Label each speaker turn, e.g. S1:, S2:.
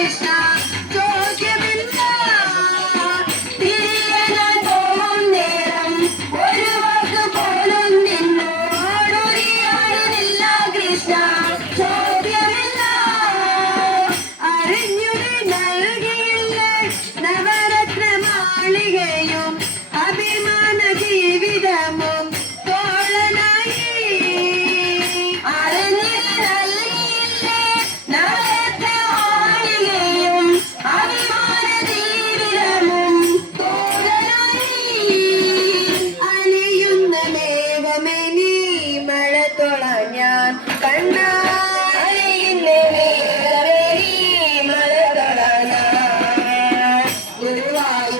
S1: Krishna நான் கண்ணாய்
S2: நிறைவேறி மலர்களாய் உருவாய்